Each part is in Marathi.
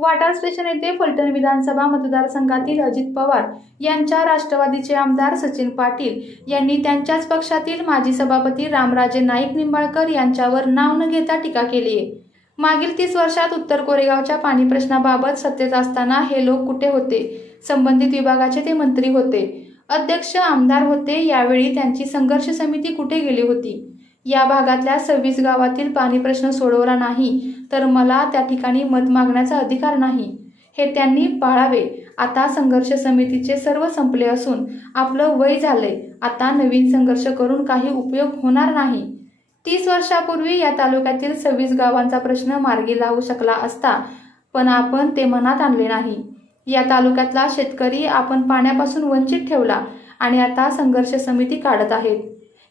वाटार स्टेशन येथे फलटण विधानसभा मतदारसंघातील अजित पवार यांच्या राष्ट्रवादीचे आमदार सचिन पाटील यांनी त्यांच्याच पक्षातील माजी सभापती रामराजे नाईक निंबाळकर यांच्यावर नाव न घेता टीका केली आहे. मागील तीस वर्षात उत्तर कोरेगावच्या पाणी प्रश्नाबाबत सत्तेत असताना हे लोक कुठे होते? संबंधित विभागाचे ते मंत्री होते. अध्यक्ष आमदार होते यावेळी त्यांची संघर्ष समिती कुठे गेली होती? या भागातल्या सव्वीस गावातील पाणी प्रश्न सोडवला नाही तर मला त्या ठिकाणी मत मागण्याचा अधिकार नाही. हे त्यांनी पाळावे. आता संघर्ष समितीचे सर्व संपले असून आपलं वय झालंय. आता नवीन संघर्ष करून काही उपयोग होणार नाही. तीस वर्षापूर्वी या तालुक्यातील सव्वीस गावांचा प्रश्न मार्गी लावू शकला असता पण आपण ते मनात आणले नाही. या तालुक्यातला शेतकरी आपण पाण्यापासून वंचित ठेवला आणि आता संघर्ष समिती काढत आहेत.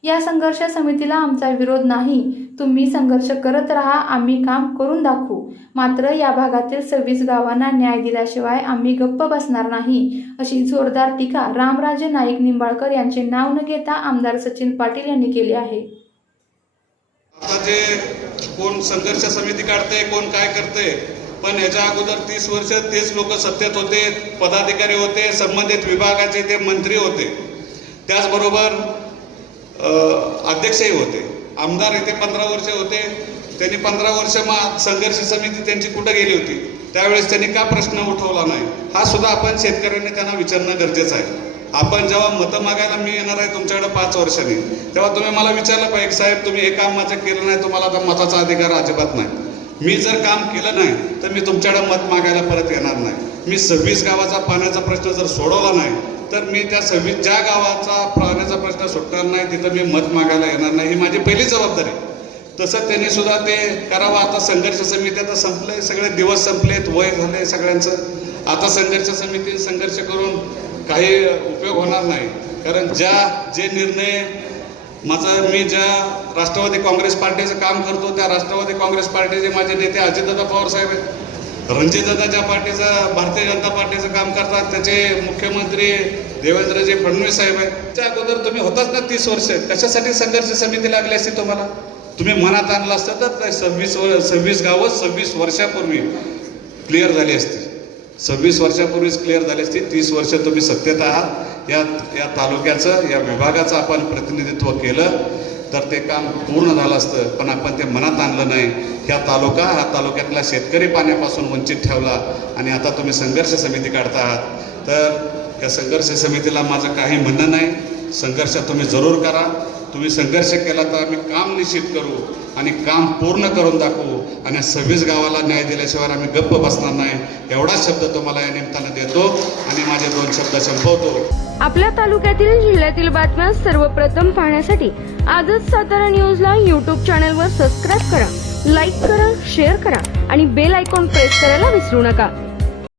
या संघर्ष समितीला आमचा विरोध नाही. तुम्ही संघर्ष करत राहा आम्ही काम करून दाखवू. मात्र या भागातील सव्वीस गावांना न्याय दिल्याशिवाय आम्ही गप्प बसणार नाही. अशी जोरदार टीका रामराजे नाईक निंबाळकर यांचे नाव न घेता आमदार सचिन पाटील यांनी केली आहे. आता जे कोण संघर्ष समिती काढते कोण काय करते पण याच्या अगोदर तीस वर्ष तेच लोक सत्तेत होते पदाधिकारी होते संबंधित विभागाचे ते मंत्री होते. त्याचबरोबर अध्यक्षही होते. आमदार इथे पंधरा वर्ष होते. त्यांनी पंधरा वर्ष मग संघर्ष समिती त्यांची कुठं गेली होती? त्यावेळेस त्यांनी का प्रश्न उठवला नाही? हा सुद्धा आपण शेतकऱ्यांनी त्यांना विचारणं गरजेचं आहे. आपण जेव्हा मतं मागायला मी येणार आहे तुमच्याकडे पाच वर्षांनी तेव्हा तुम्ही मला विचारलं पाहिजे साहेब तुम्ही हे काम माझं केलं नाही तुम्हाला आता मताचा अधिकार अजिबात नाही. मी जर काम केलं नाही तर मी तुमच्याकडे मत मागायला परत येणार नाही. मी सव्वीस गावाचा पाण्याचा प्रश्न जर सोडवला नाही तर मी त्या सव्वीस ज्या गावाचा पाण्याचा प्रश्न सुटणार नाही तिथं मी मत मागायला येणार नाही ही माझी पहिली जबाबदारी. तसं त्यांनी सुद्धा ते करावं आता संघर्ष समिती आता संपले सगळे दिवस संपलेत वय झाले सगळ्यांचं. आता संघर्ष समिती संघर्ष करून काही उपयोग होणार नाही कारण ज्या जे निर्णय माझं मी ज्या राष्ट्रवादी काँग्रेस पार्टीचं काम करतो त्या राष्ट्रवादी काँग्रेस पार्टीचे माझे नेते अजितदादा पवार साहेब आहेत. रणजितदादा ज्या पार्टीचं भारतीय जनता पार्टीचं काम करतात त्याचे मुख्यमंत्री देवेंद्रजी फडणवीस साहेब आहेत. त्या अगोदर तुम्ही होताच ना तीस वर्ष. कशासाठी संघर्ष समिती लागली असती तुम्हाला? तुम्ही मनात आणलं असतं तर सव्वीस वर सव्वीस गावं सव्वीस वर्षापूर्वी क्लिअर झाली असती. सव्वीस वर्षापूर्वीच क्लिअर झाली असती. तीस वर्ष तुम्ही सत्तेत आहात. या या तालुक्याचं या विभागाचं आपण प्रतिनिधित्व केलं. तर ते काम पूर्ण झालं असतं पण आपण ते मनात आणलं नाही. ह्या तालुका ह्या तालुक्यातला शेतकरी पाण्यापासून वंचित ठेवला आणि आता तुम्ही संघर्ष समिती काढता आहात. तर या संघर्ष समितीला माझं काही म्हणणं नाही. संघर्ष तुम्ही जरूर करा. तुम्ही संघर्ष केला तर आम्ही काम निश्चित करू आणि काम पूर्ण करून दाखवू. आणि सव्वीस गावाला न्याय दिल्याशिवाय आम्ही गप्प बसणार नाही. एवढा शब्द तुम्हाला या निमित्तानं देतो आणि माझे दोन शब्द संपवतो. आपल्या तालुक्यातील जिल्ह्यातील बातम्या सर्वप्रथम पाहण्यासाठी आजच सातारा न्यूजला यूट्यूब चॅनलवर सबस्क्राईब करा लाईक करा शेअर करा आणि बेल आयकॉन प्रेस करायला विसरू नका.